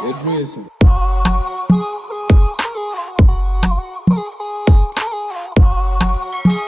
Idris.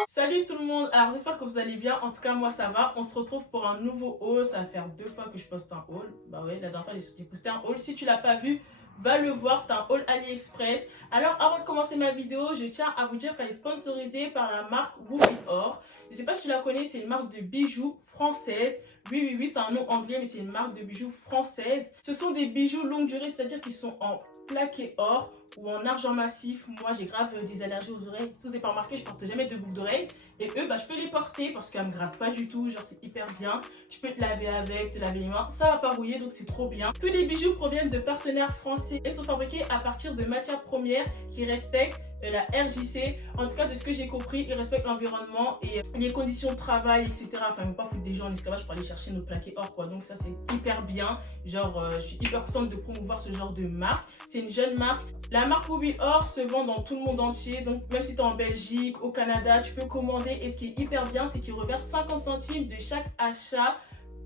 Salut tout le monde, alors j'espère que vous allez bien, en tout cas moi ça va, on se retrouve pour un nouveau haul, ça va faire 2 fois que je poste un haul, bah ouais la dernière fois j'ai posté un haul, si tu l'as pas vu, va le voir, c'est un haul AliExpress. Alors avant de commencer ma vidéo, je tiens à vous dire qu'elle est sponsorisée par la marque Wooby Or. Je sais pas si tu la connais, c'est une marque de bijoux française. Oui, c'est un nom anglais, mais c'est une marque de bijoux française. Ce sont des bijoux longue durée, c'est-à-dire qu'ils sont en plaqué or ou en argent massif. Moi, j'ai grave des allergies aux oreilles. Si vous n'avez pas remarqué, je porte jamais de boucles d'oreilles. Et eux, bah, je peux les porter parce qu'elles me grattent pas du tout. Genre, c'est hyper bien. Tu peux te laver avec, te laver les mains. Ça va pas rouiller, donc c'est trop bien. Tous les bijoux proviennent de partenaires français et sont fabriqués à partir de matières premières qui respectent la RJC. En tout cas, de ce que j'ai compris, ils respectent l'environnement et les conditions de travail, etc. Enfin, ils vont pas foutre des gens en esclavage pour aller chercher nos plaqués or, quoi. Donc ça, c'est hyper bien. Genre, je suis hyper contente de promouvoir ce genre de marque. C'est une jeune marque. La marque Wooby Or se vend dans tout le monde entier. Donc, même si tu es en Belgique, au Canada, tu peux commander. Et ce qui est hyper bien, c'est qu'ils reversent 50 centimes de chaque achat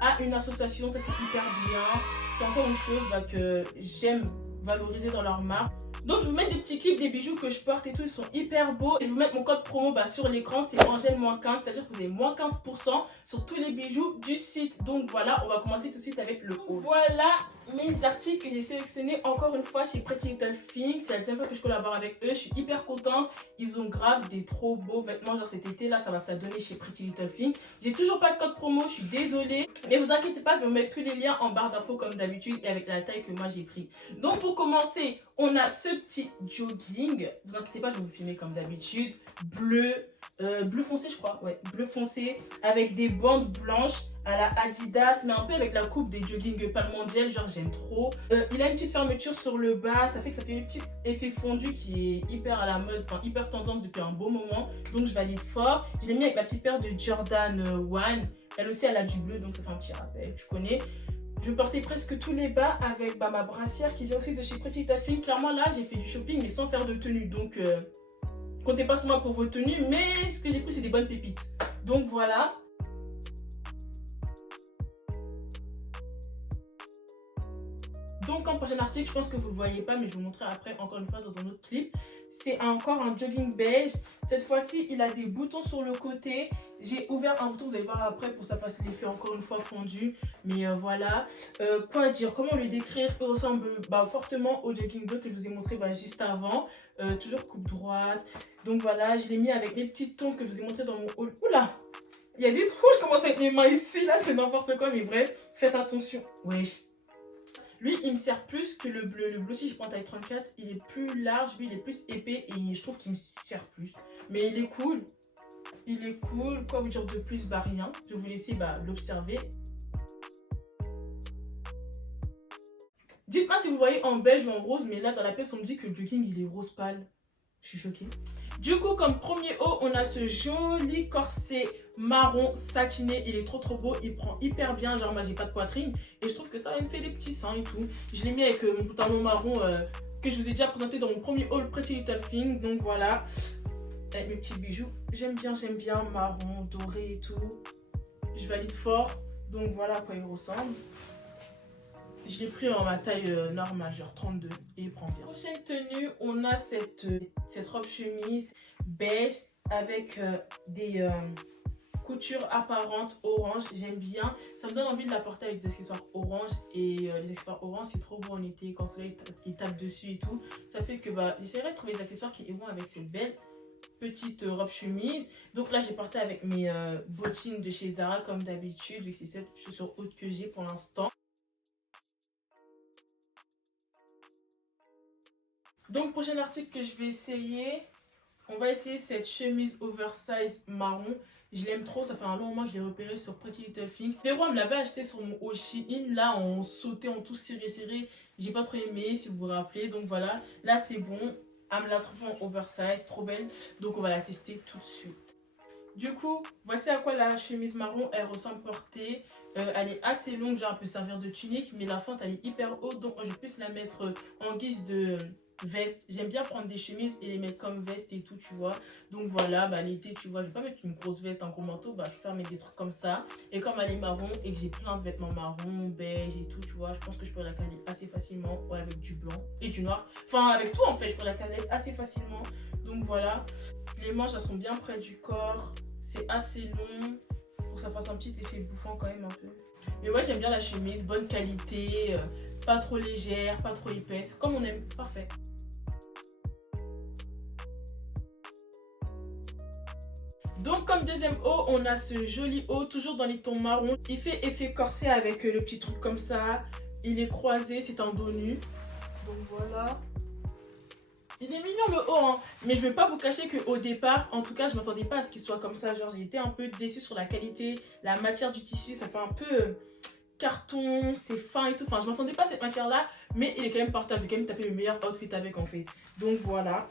à une association. Ça, c'est hyper bien. C'est encore une chose que j'aime valoriser dans leur marque. Donc je vous mets des petits clips des bijoux que je porte et tout, ils sont hyper beaux. Et je vous mets mon code promo sur l'écran, c'est Angèle-15, c'est-à-dire que vous avez moins 15% sur tous les bijoux du site. Donc voilà, on va commencer tout de suite avec le haul. Voilà mes articles que j'ai sélectionnés encore une fois chez Pretty Little Thing. C'est la deuxième fois que je collabore avec eux, je suis hyper contente. Ils ont grave des trop beaux vêtements, genre cet été là, ça va se la donner chez Pretty Little Thing. J'ai toujours pas de code promo, je suis désolée. Mais vous inquiétez pas, je vais vous mettre tous les liens en barre d'infos comme d'habitude et avec la taille que moi j'ai pris. Donc pour commencer, on a ce petit jogging. Vous inquiétez pas, je vais vous filmer comme d'habitude. Bleu foncé je crois. Ouais, bleu foncé avec des bandes blanches à la Adidas, mais un peu avec la coupe des jogging palmondial, genre j'aime trop. Il a une petite fermeture sur le bas, ça fait que ça fait un petit effet fondu qui est hyper à la mode, enfin hyper tendance depuis un beau moment. Donc je valide fort. Je l'ai mis avec la petite paire de Jordan 1. Elle aussi elle a du bleu, donc ça fait un petit rappel, tu connais. Je portais presque tous les bas avec ma brassière qui vient aussi de chez Pretty Little Thing. Clairement là j'ai fait du shopping mais sans faire de tenue, donc comptez pas sur moi pour vos tenues, mais ce que j'ai pris c'est des bonnes pépites. Donc voilà. Donc en prochain article, je pense que vous ne le voyez pas, mais je vais vous montrer après encore une fois dans un autre clip. C'est encore un jogging beige. Cette fois-ci, il a des boutons sur le côté. J'ai ouvert un bouton, vous allez voir après pour que ça fasse l'effet encore une fois fondu. Mais voilà. Quoi dire, comment le décrire? Il ressemble fortement au jogging bleu que je vous ai montré juste avant. Toujours coupe droite. Donc voilà, je l'ai mis avec les petits tons que je vous ai montré dans mon haul. Oula! Il y a des trous, je commence avec mes mains ici. Là, c'est n'importe quoi, mais bref, faites attention. Wesh. Lui, il me sert plus que le bleu. Le bleu, si je prends taille 34, il est plus large, lui, il est plus épais et je trouve qu'il me sert plus. Mais il est cool. Il est cool. Quoi vous dire de plus? Rien. Je vais vous laisser l'observer. Dites-moi si vous voyez en beige ou en rose, mais là, dans la pièce, on me dit que le jogging, il est rose pâle. Je suis choquée. Du coup, comme premier haut, on a ce joli corset marron satiné. Il est trop beau. Il prend hyper bien. Genre, moi, j'ai pas de poitrine. Et je trouve que ça me fait des petits seins et tout. Je l'ai mis avec mon pantalon marron que je vous ai déjà présenté dans mon premier haul Pretty Little Thing. Donc voilà. Avec mes petits bijoux. J'aime bien. Marron, doré et tout. Je valide fort. Donc voilà à quoi il ressemble. Je l'ai pris en ma taille normale, genre 32, et il prend bien. Prochaine tenue, on a cette robe chemise beige avec des coutures apparentes orange. J'aime bien. Ça me donne envie de la porter avec des accessoires orange. Et les accessoires orange, c'est trop beau en été quand le soleil il tape dessus et tout. Ça fait que j'essaierai de trouver des accessoires qui iront avec cette belle petite robe chemise. Donc là, j'ai porté avec mes bottines de chez Zara comme d'habitude, vu que c'est cette chaussure haute que j'ai pour l'instant. Donc, prochain article que je vais essayer, on va essayer cette chemise oversize marron. Je l'aime trop, ça fait un long moment que je l'ai repéré sur Pretty Little Thing. Véro me l'avait acheté sur mon Shein, là on sautait, en tout serré. J'ai pas trop aimé, si vous vous rappelez. Donc voilà, là c'est bon. Elle me l'a trouvé en oversize, trop belle. Donc on va la tester tout de suite. Du coup, voici à quoi la chemise marron elle ressemble portée. Elle est assez longue, genre elle peut servir de tunique, mais la fente elle est hyper haute, donc je puisse la mettre en guise de veste. J'aime bien prendre des chemises et les mettre comme veste et tout, tu vois. Donc voilà, bah l'été, tu vois, je vais pas mettre une grosse veste, un gros manteau, bah je vais faire mettre des trucs comme ça. Et comme elle est marron et que j'ai plein de vêtements marron, beige et tout, tu vois, je pense que je peux la caler assez facilement, ouais, avec du blanc et du noir. Enfin, avec tout en fait, je peux la caler assez facilement. Donc voilà, les manches, elles sont bien près du corps, c'est assez long, pour que ça fasse un petit effet bouffant quand même un peu. Mais ouais, j'aime bien la chemise, bonne qualité, pas trop légère, pas trop épaisse, comme on aime, parfait. Donc comme deuxième haut, on a ce joli haut, toujours dans les tons marrons. Il fait effet corset avec le petit truc comme ça. Il est croisé, c'est un dos nu. Donc voilà. Il est mignon le haut, hein. Mais je ne vais pas vous cacher qu'au départ, en tout cas, je ne m'attendais pas à ce qu'il soit comme ça. Genre, j'étais un peu déçue sur la qualité, la matière du tissu. Ça fait un peu carton, c'est fin et tout. Enfin, je ne m'attendais pas à cette matière-là. Mais il est quand même portable. Je vais quand même taper le meilleur outfit avec en fait. Donc voilà.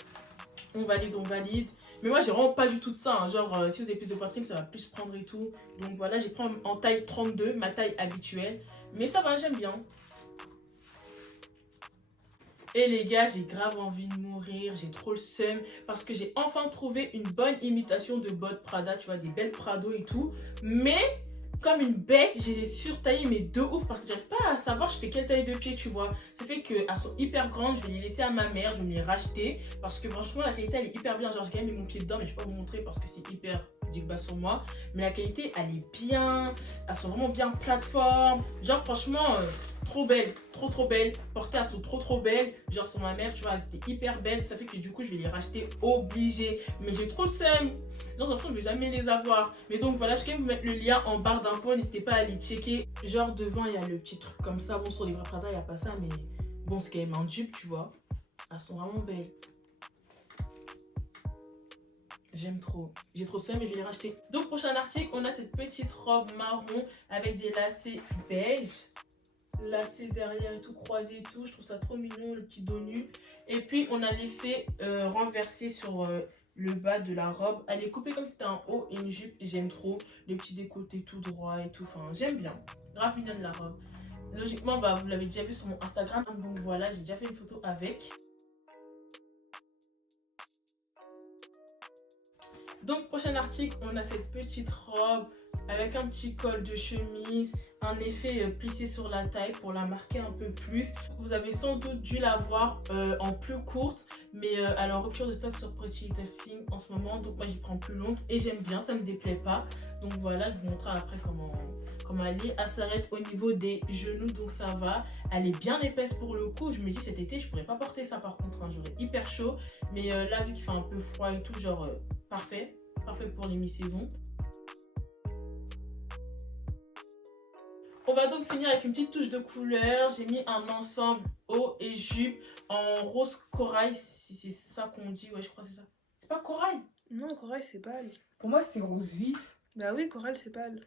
On valide, on valide. Mais moi, j'ai vraiment pas du tout de ça. Hein. Genre, si vous avez plus de poitrine, ça va plus prendre et tout. Donc voilà, j'ai pris en taille 32, ma taille habituelle. Mais ça va, j'aime bien. Et les gars, j'ai grave envie de mourir. J'ai trop le seum. Parce que j'ai enfin trouvé une bonne imitation de bottes Prada. Tu vois, des belles Prado et tout. Mais comme une bête, j'ai surtaillé mes deux ouf. Parce que j'arrive pas à savoir je fais quelle taille de pied, tu vois. Ça fait qu'elles sont hyper grandes. Je vais les laisser à ma mère. Je vais me les racheter. Parce que franchement, la qualité, elle est hyper bien. Genre, j'ai quand même mis mon pied dedans. Mais je vais pas vous montrer parce que c'est hyper bas sur moi. Mais la qualité, elle est bien. Elles sont vraiment bien plateforme. Genre, franchement... trop belle, trop belle, portées elles sont trop belles, genre sur ma mère tu vois elles étaient hyper belles, ça fait que du coup je vais les racheter obligées, mais j'ai trop le seum, genre j'ai l'impression que je vais jamais les avoir, mais donc voilà je vais quand même vous mettre le lien en barre d'infos, n'hésitez pas à aller checker, genre devant il y a le petit truc comme ça, bon sur les vrais Prada il n'y a pas ça mais bon c'est quand même un dupe tu vois, elles sont vraiment belles. J'aime trop. J'ai trop ça mais je vais les racheter. Donc prochain article, on a cette petite robe marron avec des lacets beige. Lacets derrière et tout, croisé et tout. Je trouve ça trop mignon, le petit dos nu. Et puis on a l'effet renversé sur le bas de la robe. Elle est coupée comme si c'était un haut et une jupe. J'aime trop. Les petits décolletés tout droit et tout. Enfin, j'aime bien. Grave mignonne la robe. Logiquement, bah, vous l'avez déjà vu sur mon Instagram. Donc voilà, j'ai déjà fait une photo avec. Donc prochain article, on a cette petite robe avec un petit col de chemise, un effet plissé sur la taille pour la marquer un peu plus. Vous avez sans doute dû la voir en plus courte, mais elle est en rupture de stock sur Pretty Little Thing en ce moment, donc moi j'y prends plus longue et j'aime bien, ça me déplaît pas. Donc voilà, je vous montrerai après comment elle est. Elle s'arrête au niveau des genoux, donc ça va. Elle est bien épaisse pour le coup. Je me dis cet été je pourrais pas porter ça par contre, hein. J'aurais hyper chaud, mais là vu qu'il fait un peu froid et tout, genre parfait pour les mi-saisons. On va donc finir avec une petite touche de couleur. J'ai mis un ensemble haut et jupe en rose corail, si c'est ça qu'on dit. Ouais, je crois que c'est ça. C'est pas corail? Non, corail c'est pâle. Pour moi, c'est rose vif. Bah oui, corail c'est pâle.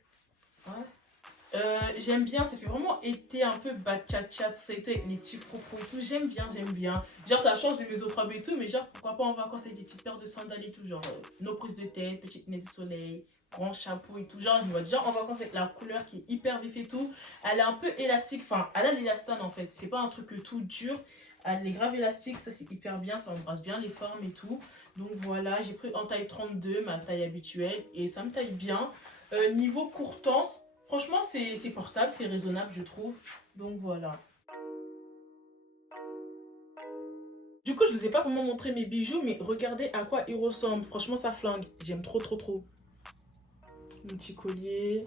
Ouais. J'aime bien, ça fait vraiment été un peu bachata, ça a été avec les petits propos et tout. J'aime bien. Genre, ça change de mes autres robes et tout, mais genre, pourquoi pas en vacances avec des petites paires de sandales et tout. Genre, nos prises de tête, petite nez de soleil, grand chapeau et tout. Genre, je me vois déjà en vacances avec la couleur qui est hyper vif et tout. Elle est un peu élastique, enfin, elle a l'élastane en fait. C'est pas un truc tout dur. Elle est grave élastique, ça c'est hyper bien, ça embrasse bien les formes et tout. Donc voilà, j'ai pris en taille 32, ma taille habituelle, et ça me taille bien. Niveau courtance, franchement c'est portable, c'est raisonnable je trouve. Donc voilà. Du coup je vous ai pas vraiment montré mes bijoux, mais regardez à quoi ils ressemblent. Franchement ça flingue, j'aime trop. Mon petit collier,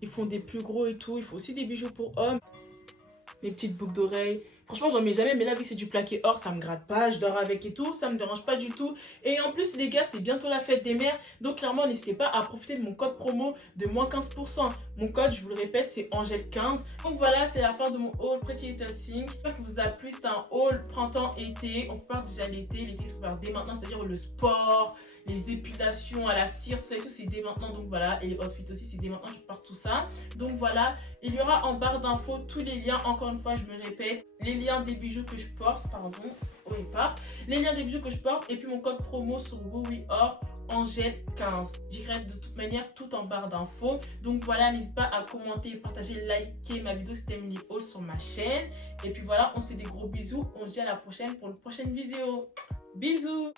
ils font des plus gros et tout. Il faut aussi des bijoux pour hommes. Les petites boucles d'oreilles. Franchement, j'en mets jamais, mais là, vu que c'est du plaqué or, ça me gratte pas. Je dors avec et tout, ça me dérange pas du tout. Et en plus, les gars, c'est bientôt la fête des mères. Donc, clairement, n'hésitez pas à profiter de mon code promo de moins 15%. Mon code, je vous le répète, c'est Angèle15. Donc, voilà, c'est la fin de mon haul Pretty Little Thing. J'espère que vous a plu. C'est un haul printemps-été. On prépare déjà l'été. L'été se prépare dès maintenant, c'est-à-dire le sport, les épilations à la cire, tout ça et tout, c'est dès maintenant. Donc, voilà. Et les outfits aussi, c'est dès maintenant. Je prépare tout ça. Donc, voilà. Il y aura en barre d'infos tous les liens. Encore une fois, je me répète. Les liens des bijoux que je porte, pardon. haut et bas, les liens des bijoux que je porte et puis mon code promo sur WooWeOr, Angèle15. J'irai de toute manière tout en barre d'infos. Donc voilà, n'hésite pas à commenter, partager, liker ma vidéo si t'aimes les hauls sur ma chaîne. Et puis voilà, on se fait des gros bisous. On se dit à la prochaine pour une prochaine vidéo. Bisous!